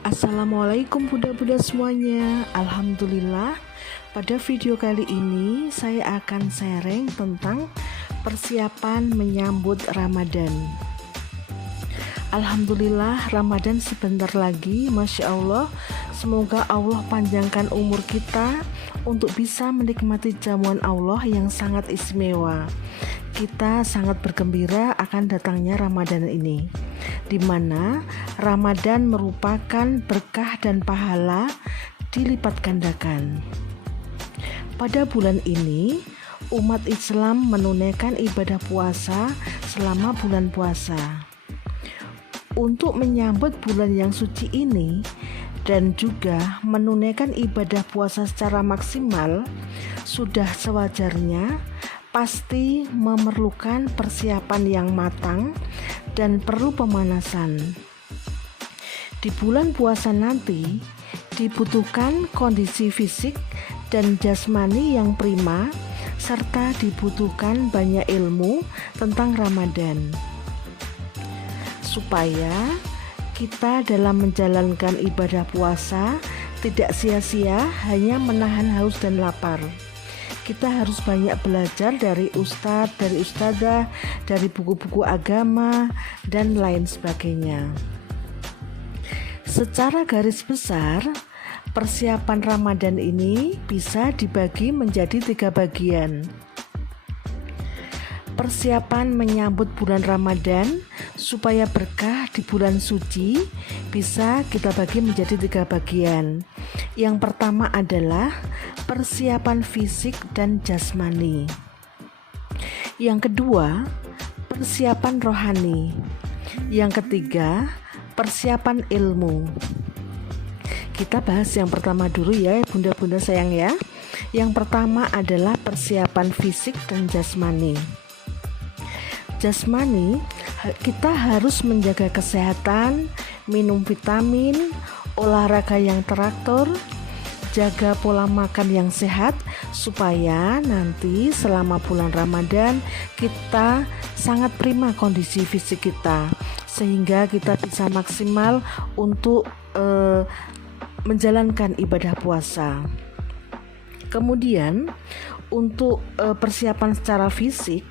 Assalamualaikum bunda-bunda semuanya. Alhamdulillah, pada video kali ini saya akan sharing tentang persiapan menyambut Ramadan. Alhamdulillah, Ramadan sebentar lagi. Masya Allah, semoga Allah panjangkan umur kita untuk bisa menikmati jamuan Allah yang sangat istimewa. Kita sangat bergembira akan datangnya Ramadan ini, di mana Ramadan merupakan berkah dan pahala dilipat gandakan. Pada bulan ini, umat Islam menunaikan ibadah puasa selama bulan puasa. Untuk menyambut bulan yang suci ini dan juga menunaikan ibadah puasa secara maksimal, sudah sewajarnya pasti memerlukan persiapan yang matang dan perlu pemanasan. Di bulan puasa nanti dibutuhkan kondisi fisik dan jasmani yang prima, serta dibutuhkan banyak ilmu tentang Ramadan supaya kita dalam menjalankan ibadah puasa tidak sia-sia hanya menahan haus dan lapar. Kita harus banyak belajar dari ustadz, dari ustadzah, dari buku-buku agama, dan lain sebagainya. Secara garis besar, persiapan Ramadan ini bisa dibagi menjadi 3 bagian. Persiapan menyambut bulan Ramadan supaya berkah di bulan suci bisa kita bagi menjadi 3 bagian. Yang pertama adalah persiapan fisik dan jasmani. Yang kedua, persiapan rohani. Yang ketiga, persiapan ilmu. Kita bahas yang pertama dulu ya, bunda-bunda sayang ya. Yang pertama adalah persiapan fisik dan jasmani. Jasmani, kita harus menjaga kesehatan, minum vitamin, olahraga yang teratur, jaga pola makan yang sehat supaya nanti selama bulan Ramadan kita sangat prima kondisi fisik kita, sehingga kita bisa maksimal untuk menjalankan ibadah puasa. Kemudian untuk persiapan secara fisik,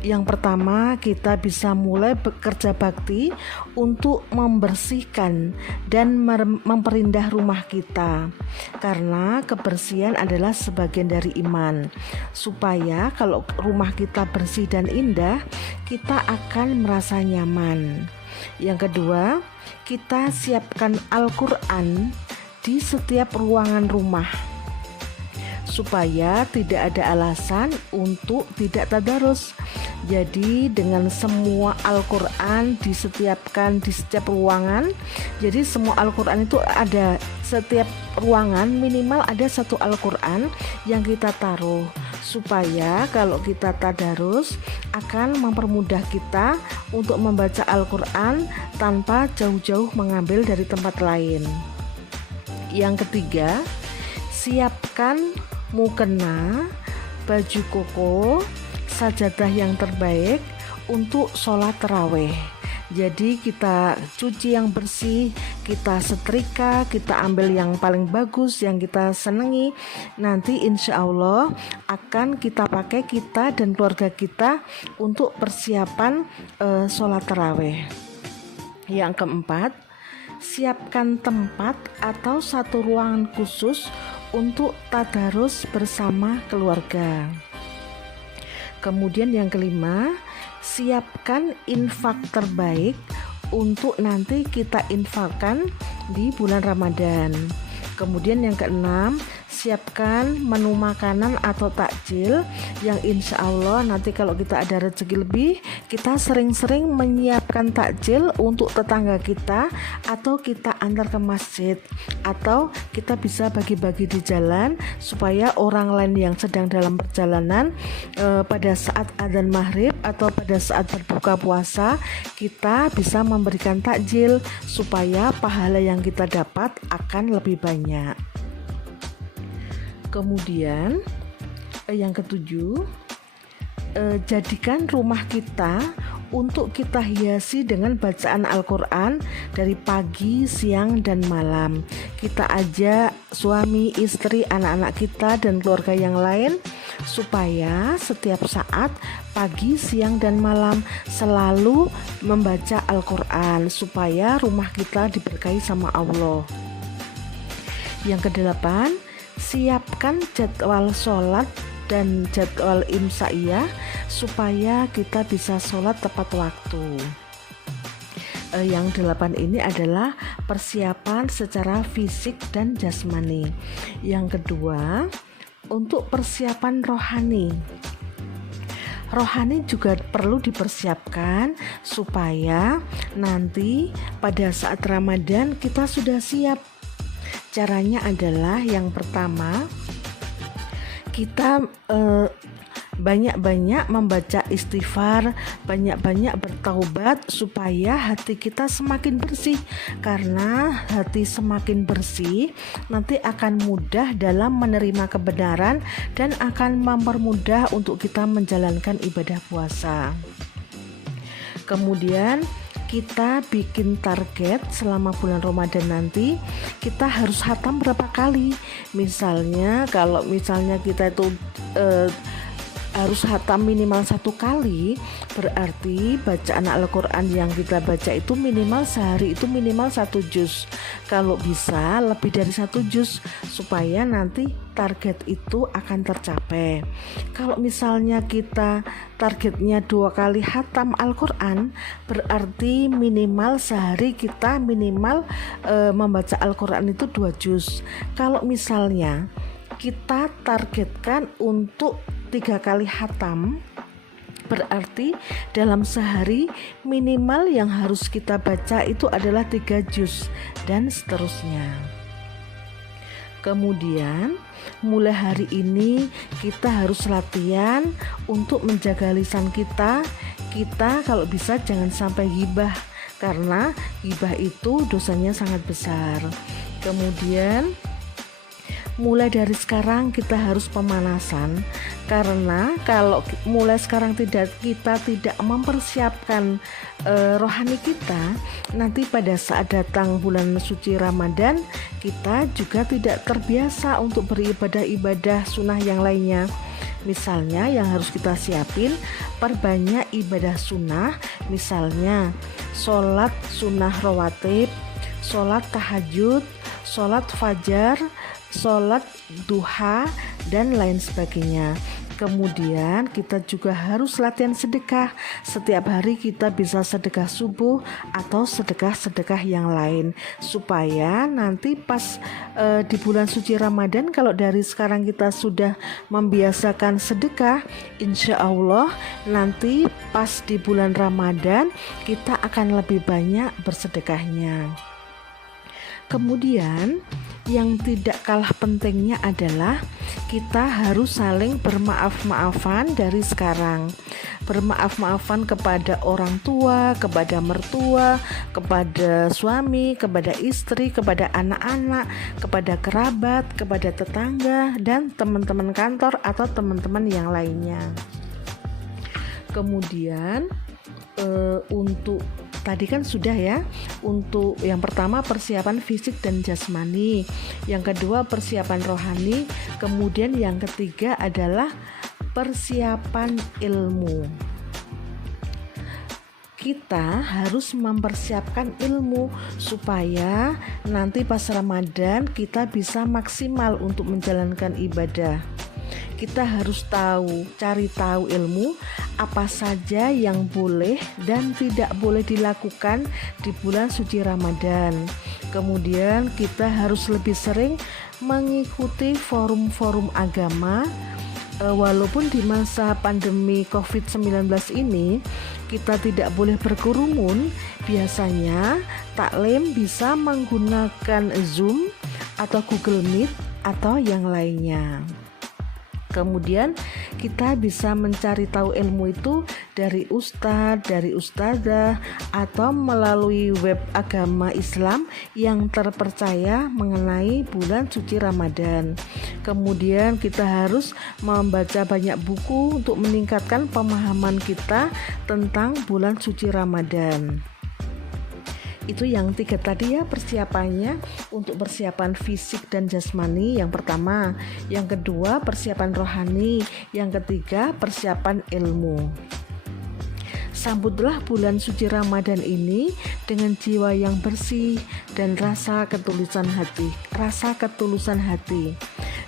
yang pertama kita bisa mulai bekerja bakti untuk membersihkan dan memperindah rumah kita, karena kebersihan adalah sebagian dari iman. Supaya kalau rumah kita bersih dan indah, kita akan merasa nyaman. Yang kedua, kita siapkan Al-Quran di setiap ruangan rumah supaya tidak ada alasan untuk tidak tadarus. Jadi dengan semua Al-Quran disetiapkan di setiap ruangan. Jadi semua Al-Quran itu ada, setiap ruangan minimal ada 1 Al-Quran yang kita taruh, supaya kalau kita tadarus akan mempermudah kita untuk membaca Al-Quran tanpa jauh-jauh mengambil dari tempat lain. Yang ketiga, siapkan mukena, baju koko, sajadah yang terbaik untuk sholat tarawih. Jadi kita cuci yang bersih, kita setrika, kita ambil yang paling bagus, yang kita senangi. Nanti insya Allah akan kita pakai, kita dan keluarga kita, untuk persiapan sholat tarawih. Yang keempat, siapkan tempat atau 1 ruangan khusus untuk tadarus bersama keluarga. Kemudian yang kelima, siapkan infak terbaik untuk nanti kita infakkan di bulan Ramadan. Kemudian yang keenam, siapkan menu makanan atau takjil yang insya Allah nanti kalau kita ada rezeki lebih, kita sering-sering menyiapkan takjil untuk tetangga kita, atau kita antar ke masjid, atau kita bisa bagi-bagi di jalan supaya orang lain yang sedang dalam perjalanan pada saat adzan maghrib atau pada saat berbuka puasa, kita bisa memberikan takjil supaya pahala yang kita dapat akan lebih banyak. Kemudian yang ketujuh, jadikan rumah kita untuk kita hiasi dengan bacaan Al-Quran dari pagi, siang, dan malam. Kita ajak suami, istri, anak-anak kita, dan keluarga yang lain supaya setiap saat pagi, siang, dan malam selalu membaca Al-Quran supaya rumah kita diberkahi sama Allah. Yang kedelapan, siapkan jadwal sholat dan jadwal imsa'iyah supaya kita bisa sholat tepat waktu. Yang 8 ini adalah persiapan secara fisik dan jasmani. Yang kedua, untuk persiapan rohani. Rohani juga perlu dipersiapkan supaya nanti pada saat Ramadan kita sudah siap. Caranya adalah yang pertama, kita banyak-banyak membaca istighfar, banyak-banyak bertaubat supaya hati kita semakin bersih. Karena hati semakin bersih nanti akan mudah dalam menerima kebenaran dan akan mempermudah untuk kita menjalankan ibadah puasa. Kemudian kita bikin target selama bulan Ramadan nanti, kita harus khatam berapa kali. Misalnya kalau kita itu harus khatam minimal 1 kali, berarti bacaan Al-Quran yang kita baca itu minimal sehari itu minimal 1 juz. Kalau bisa lebih dari 1 juz supaya nanti target itu akan tercapai. Kalau misalnya kita targetnya 2 kali khatam Al-Quran, berarti minimal sehari kita minimal membaca Al-Quran itu 2 juz. Kalau misalnya kita targetkan untuk 3 kali khatam, berarti dalam sehari minimal yang harus kita baca itu adalah 3 juz dan seterusnya. Kemudian mulai hari ini kita harus latihan untuk menjaga lisan kita. Kita kalau bisa jangan sampai ghibah, karena ghibah itu dosanya sangat besar. Kemudian mulai dari sekarang kita harus pemanasan, karena kalau mulai sekarang kita tidak mempersiapkan rohani kita, nanti pada saat datang bulan suci Ramadan kita juga tidak terbiasa untuk beribadah-ibadah sunnah yang lainnya. Misalnya yang harus kita siapin, perbanyak ibadah sunnah, misalnya sholat sunnah rawatib, sholat tahajud, sholat fajar, sholat duha, dan lain sebagainya. Kemudian kita juga harus latihan sedekah. Setiap hari kita bisa sedekah subuh atau sedekah-sedekah yang lain, supaya nanti pas di bulan suci Ramadan, kalau dari sekarang kita sudah membiasakan sedekah, insya Allah nanti pas di bulan Ramadan kita akan lebih banyak bersedekahnya. Kemudian yang tidak kalah pentingnya adalah kita harus saling bermaaf-maafan dari sekarang. Bermaaf-maafan kepada orang tua, kepada mertua, kepada suami, kepada istri, kepada anak-anak, kepada kerabat, kepada tetangga, dan teman-teman kantor atau teman-teman yang lainnya. Kemudian untuk tadi kan sudah ya, untuk yang pertama persiapan fisik dan jasmani, yang kedua persiapan rohani, kemudian yang ketiga adalah persiapan ilmu. Kita harus mempersiapkan ilmu supaya nanti pas Ramadan kita bisa maksimal untuk menjalankan ibadah. Kita harus cari tahu ilmu apa saja yang boleh dan tidak boleh dilakukan di bulan suci Ramadan. Kemudian kita harus lebih sering mengikuti forum-forum agama. Walaupun di masa pandemi COVID-19 ini kita tidak boleh berkerumun, biasanya taklim bisa menggunakan Zoom atau Google Meet atau yang lainnya. Kemudian kita bisa mencari tahu ilmu itu dari ustadz, dari ustadzah, atau melalui web agama Islam yang terpercaya mengenai bulan suci Ramadan. Kemudian kita harus membaca banyak buku untuk meningkatkan pemahaman kita tentang bulan suci Ramadan. Itu yang 3 tadi ya persiapannya, untuk persiapan fisik dan jasmani yang pertama, yang kedua persiapan rohani, yang ketiga persiapan ilmu. Sambutlah bulan suci Ramadan ini dengan jiwa yang bersih dan rasa ketulusan hati.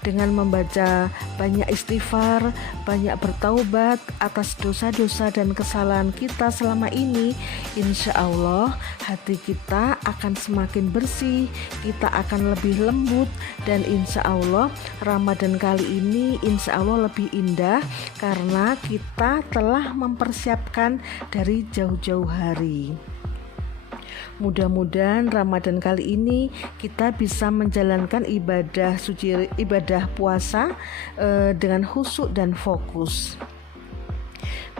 Dengan membaca banyak istighfar, banyak bertaubat atas dosa-dosa dan kesalahan kita selama ini, insya Allah hati kita akan semakin bersih, kita akan lebih lembut, dan insya Allah Ramadan kali ini insya Allah lebih indah karena kita telah mempersiapkan dari jauh-jauh hari. Mudah-mudahan Ramadan kali ini kita bisa menjalankan ibadah puasa dengan khusyuk dan fokus.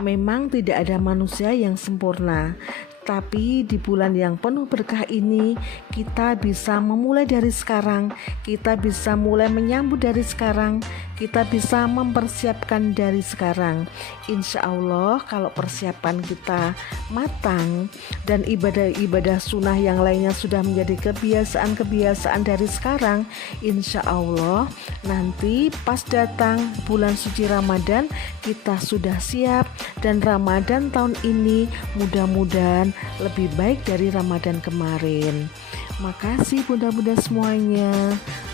Memang tidak ada manusia yang sempurna, tapi di bulan yang penuh berkah ini kita bisa memulai dari sekarang, kita bisa mulai menyambut dari sekarang, kita bisa mempersiapkan dari sekarang. Insya Allah kalau persiapan kita matang dan ibadah-ibadah sunnah yang lainnya sudah menjadi kebiasaan dari sekarang, insya Allah nanti pas datang bulan suci Ramadan kita sudah siap, dan Ramadan tahun ini mudah-mudahan lebih baik dari Ramadan kemarin. Makasih bunda-bunda semuanya.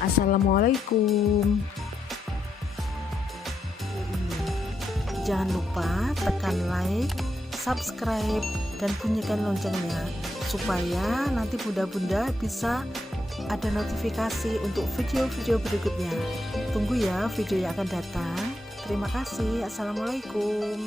Assalamualaikum. Jangan lupa tekan like, subscribe, dan bunyikan loncengnya supaya nanti bunda-bunda bisa ada notifikasi untuk video-video berikutnya. Tunggu ya video yang akan datang. Terima kasih. Assalamualaikum.